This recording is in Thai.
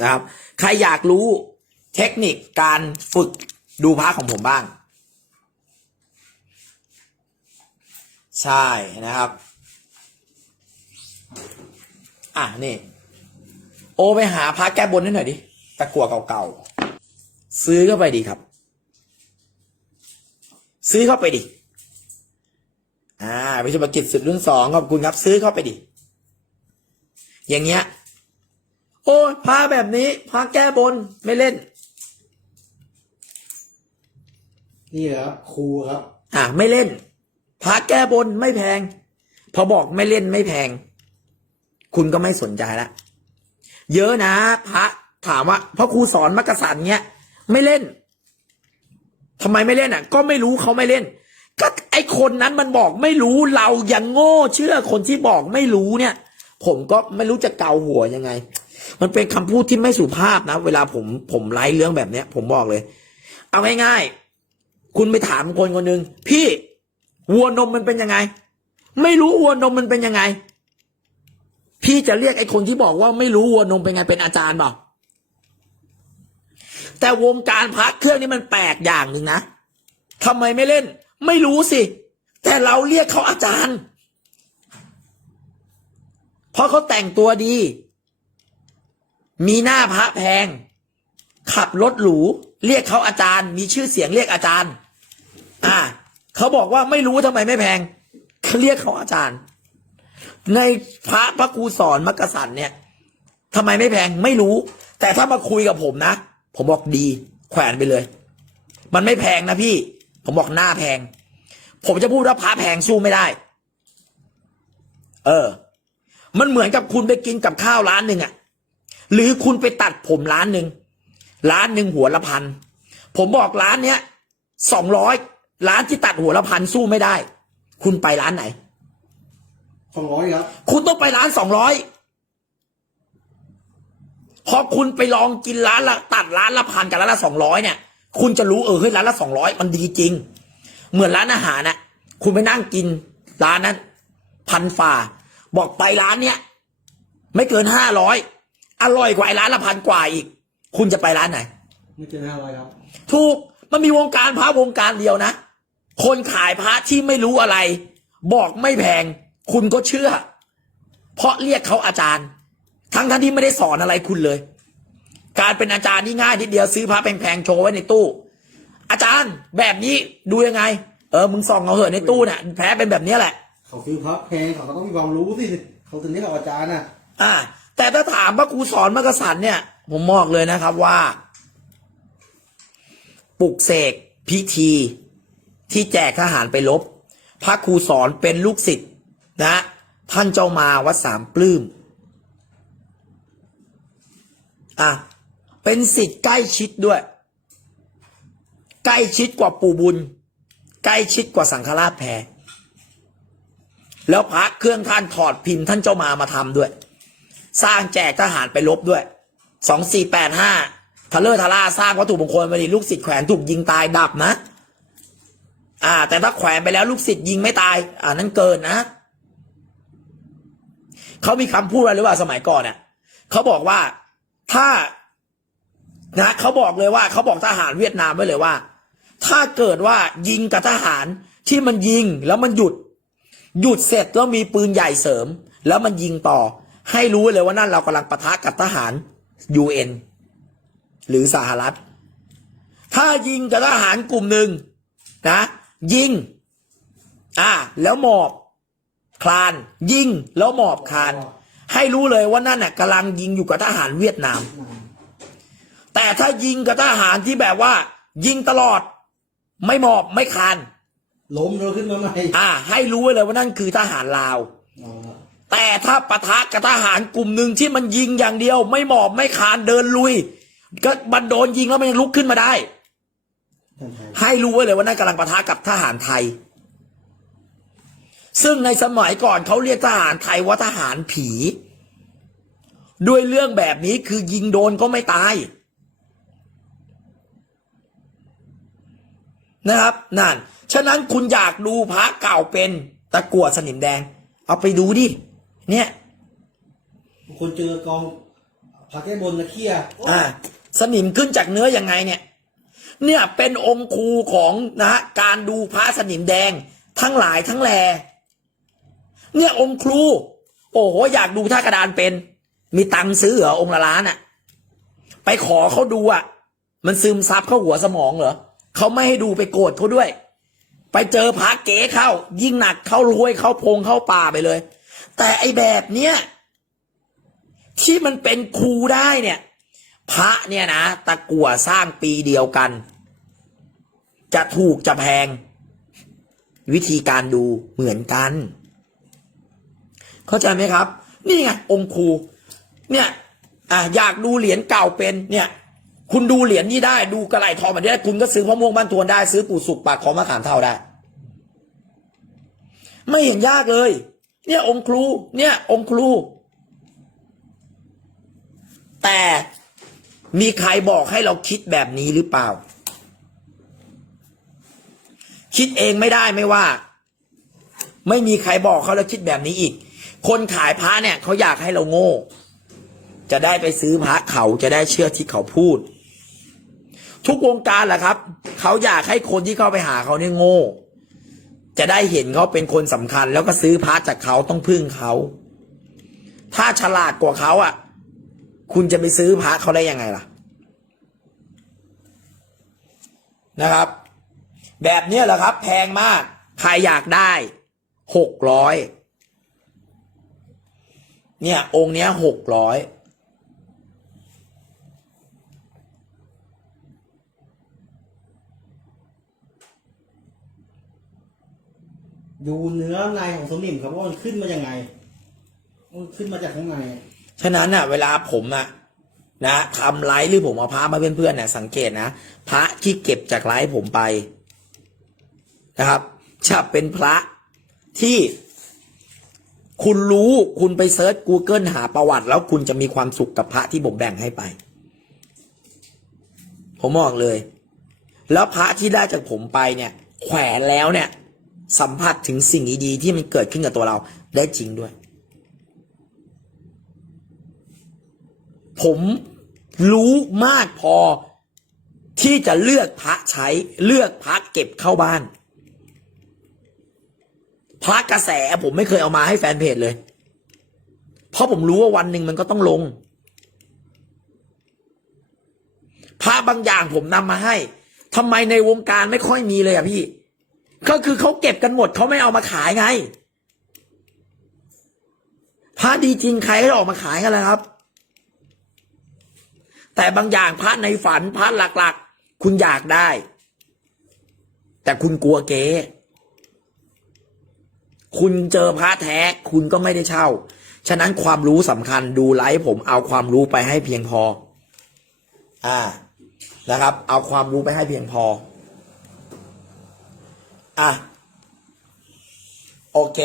นะครับ ใครอยากรู้เทคนิคการฝึกดูพระของผมบ้าง ใช่นะครับ อะนี่ โอไปหาพระแก้บนให้หน่อยดิตะกั่วเก่าๆ ซื้อเข้าไปดีครับ ซื้อเข้าไปดิอ่าวิศวกิจสุดรุ่นสองขอบคุณครับ ซื้อเข้าไปดิอย่างเงี้ย โอ้ยพาแบบนี้พาแก้บนไม่เล่น นี่แหละครับครูครับ อ่าไม่เล่นพาแก้บนไม่แพง พอบอกไม่เล่นไม่แพง คุณก็ไม่สนใจละเยอะนะพระถามว่าพระครูสอนมักกะสันเนี้ย ไม่เล่นทำไมไม่เล่นอะ ก็ไม่รู้เขาไม่เล่น ก็ไอคนนั้นมันบอกไม่รู้เรายังโง่เชื่อคนที่บอกไม่รู้เนี่ย ผมก็ไม่รู้จะเกาหัวยังไง มันเป็นคำพูดที่ไม่สุภาพนะ เวลาผมผมไล่เรื่องแบบเนี้ย ผมบอกเลย เอาง่ายๆ คุณไปถามคนคนหนึ่งพี่วัวนมมันเป็นยังไง ไม่รู้วัวนมมันเป็นยังไง พี่จะเรียกไอ้คนที่บอกว่าไม่รู้วัวนมเป็นไงเป็นอาจารย์เปล่าแต่วงการพระเครื่องนี้มันแปลกอย่างหนึ่งนะทำไมไม่เล่น ไม่รู้สิ แต่เราเรียกเขาอาจารย์ เพราะเขาแต่งตัวดี มีหน้าพระแพง ขับรถหรู เรียกเขาอาจารย์ มีชื่อเสียงเรียกอาจารย์ อ่าเขาบอกว่าไม่รู้ทำไมไม่แพงเขาเรียกเขาอาจารย์ ในพระพระครูสอนมักกะสันเนี่ยทำไมไม่แพงไม่รู้ แต่ถ้ามาคุยกับผมนะ ผมบอกดี แขวนไปเลย มันไม่แพงนะพี่ ผมบอกหน้าแพง ผมจะพูดว่าพระแพงสู้ไม่ได้ เออ มันเหมือนกับคุณไปกินกับข้าวร้านหนึ่งอะ หรือคุณไปตัดผมร้านหนึ่งร้านหนึ่งหัวละพันผมบอกร้านเนี้ยสองร้อยร้านที่ตัดหัวละพันสู้ไม่ได้ คุณไปร้านไหนสองร้อยครับคุณต้องไปร้านสองร้อยพอคุณไปลองกินร้านละตัดร้านละพันกับร้านละสองร้อยเนี่ย คุณจะรู้เออเฮ้ยร้านละสองร้อยมันดีจริง เหมือนร้านอาหารนะคุณไปนั่งกินร้านนั้นพันฝ่า บอกไปร้านเนี้ยไม่เกินห้าร้อย อร่อยกว่าไอ้ร้านละพันกว่าอีก คุณจะไปร้านไหน ไม่เกินห้าร้อยครับถูกมันมีวงการพระวงการเดียวนะ คนขายพระที่ไม่รู้อะไร บอกไม่แพง คุณก็เชื่อ เพราะเรียกเขาอาจารย์ ทั้งท่านที่ไม่ได้สอนอะไรคุณเลย การเป็นอาจารย์นี่ง่ายนิดเดียวซื้อพระแพงๆโชว์ไว้ในตู้ อาจารย์แบบนี้ดูยังไง เออมึงส่องเอาเหอะในตู้เนี่ยแพ้เป็นแบบเนี้ยแหละ เขาซื้อพระแพงเขาก็ต้องมีความรู้สิเขาถึงเรียกเขาอาจารย์น่ะ อ่าแต่ถ้าถามว่าครูสอนมักกะสันเนี่ย ผมบอกเลยนะครับว่าปลุกเสกพิธีที่แจกทหารไปลบ พระครูสอนเป็นลูกศิษย์นะ ท่านเจ้ามาวัดสามปลื้มอะเป็นศิษย์ใกล้ชิดด้วย ใกล้ชิดกว่าปู่บุญ ใกล้ชิดกว่าสังฆราชแพรแล้วพระเครื่องท่านถอดพิมพ์ท่านเจ้ามามาทำด้วย สร้างแจกทหารไปลบด้วยสองสี่แปดห้าทะเลอร์ทะล่าสร้างวัตถุมงคลมาดิลูกศิษย์แขวนถูกยิงตายดับนะ อ่า แต่ถ้าแขวนไปแล้วลูกศิษย์ยิงไม่ตาย อ่านั่นเกินนะเขามีคำพูดอะไรหรือเปล่าสมัยก่อนเนี่ยเขาบอกว่าถ้านะเขาบอกเลยว่าเขาบอกทหารเวียดนามไว้เลยว่า ถ้าเกิดว่ายิงกับทหารที่มันยิงแล้วมันหยุด หยุดเสร็จแล้วมีปืนใหญ่เสริม แล้วมันยิงต่อ ให้รู้เลยว่านั่นเรากำลังปะทะกับทหาร UN หรือสหรัฐ ถ้ายิงกับทหารกลุ่มหนึ่งนะ ยิง อ่า แล้วหมอบคลาน ยิงแล้วหมอบคลาน ให้รู้เลยว่านั่นน่ะกำลังยิงอยู่กับทหารเวียดนาม แต่ถ้ายิงกับทหารที่แบบว่า ยิงตลอด ไม่หมอบไม่คลานล้มเราขึ้นมาใหม่อ่า ให้รู้ไว้เลยว่านั่นคือทหารลาวเอาละ แต่ถ้าปะทะกับทหารกลุ่มหนึ่งที่มันยิงอย่างเดียว ไม่หมอบไม่คานเดินลุย ก็มันโดนยิงแล้วมันยังลุกขึ้นมาได้ ให้รู้ไว้เลยว่านั่นกำลังปะทะกับทหารไทย ซึ่งในสมัยก่อนเขาเรียกทหารไทยว่าทหารผี ด้วยเรื่องแบบนี้คือยิงโดนก็ไม่ตายนะครับนั่น ฉะนั้นคุณอยากดูพระเก่าเป็นตะกั่วสนิมแดง เอาไปดูดิ เนี่ยบางคนเจอกองพาแก้บนนะเคลียร์อ่าสนิมขึ้นจากเนื้อยังไงเนี่ย เนี่ยเป็นองค์ครูของนะฮะการดูพระสนิมแดงทั้งหลายทั้งแลเนี่ยองค์ครู โอ้โหอยากดูท่ากระดานเป็น มีตังค์ซื้อเหรอองค์ละล้านอะไปขอเขาดูอะมันซึมซับเข้าหัวสมองเหรอเขาไม่ให้ดูไปโกรธเขาด้วย ไปเจอพระเก๋เข้า ยิ่งหนักเข้ารวยเข้าพงเข้าป่าไปเลย แต่ไอแบบเนี้ยที่มันเป็นครูได้เนี่ย พระเนี่ยนะตะกั่วสร้างปีเดียวกัน จะถูกจะแพง วิธีการดูเหมือนกัน เข้าใจไหมครับ นี่ไงองค์ครูเนี่ยอะอยากดูเหรียญเก่าเป็นเนี่ย คุณดูเหรียญนี้ได้ดูกระไหลทองแบบนี้ได้คุณก็ซื้อพระม่วงบ้านทวนได้ซื้อปู่สุกปากของมะขามเท่าได้ ไม่เห็นยากเลย เนี่ยองครู เนี่ยองค์ครู แต่มีใครบอกให้เราคิดแบบนี้หรือเปล่า คิดเองไม่ได้ไม่ว่า ไม่มีใครบอกเขาแล้วคิดแบบนี้อีก คนขายพระเนี่ยเขาอยากให้เราโง่ จะได้ไปซื้อพระเขาจะได้เชื่อที่เขาพูด ทุกวงการแหละครับ เขาอยากให้คนที่เข้าไปหาเขาเนี่ยโง่ จะได้เห็นเขาเป็นคนสำคัญ แล้วก็ซื้อพระจากเขาต้องพึ่งเขา ถ้าฉลาดกว่าเขาอะ คุณจะไปซื้อพระเขาได้ยังไงล่ะ นะครับ แบบเนี้ยแหละครับ แพงมาก ใครอยากได้หกร้อยเนี่ย องค์เนี้ยหกร้อย ดูเนื้อในของสนิมครับว่ามันขึ้นมายังไง มันขึ้นมาจากข้างในฉะนั้นน่ะ เวลาผมน่ะ นะทำไลฟ์หรือผมเอาพระมาเพื่อนๆเนี่ยสังเกตนะพระที่เก็บจากไลฟ์ผมไป นะครับจะเป็นพระที่คุณรู้คุณไปเซิร์ช Google หาประวัติ แล้วคุณจะมีความสุขกับพระที่ผมแบ่งให้ไป ผมบอกเลย แล้วพระที่ได้จากผมไปเนี่ย แขวนแล้วเนี่ย สัมผัสถึงสิ่งดีๆที่มันเกิดขึ้นกับตัวเราได้จริงด้วย ผมรู้มากพอที่จะเลือกพระใช้เลือกพระเก็บเข้าบ้าน พระกระแสผมไม่เคยเอามาให้แฟนเพจเลย เพราะผมรู้ว่าวันหนึ่งมันก็ต้องลง พระบางอย่างผมนำมาให้ทำไมในวงการไม่ค่อยมีเลยอะพี่ ก็คือเขาเก็บกันหมดเขาไม่เอามาขายไงพระดีจริงใครก็จะออกมาขายกันแล้วครับ แต่บางอย่างพระในฝันพระหลักๆ คุณอยากได้ แต่คุณกลัวเก๊คุณเจอพระแท้คุณก็ไม่ได้เช่า ฉะนั้นความรู้สำคัญดูไลฟ์ผมเอาความรู้ไปให้เพียงพอ อ่านะครับ เอาความรู้ไปให้เพียงพอ อะ โอเค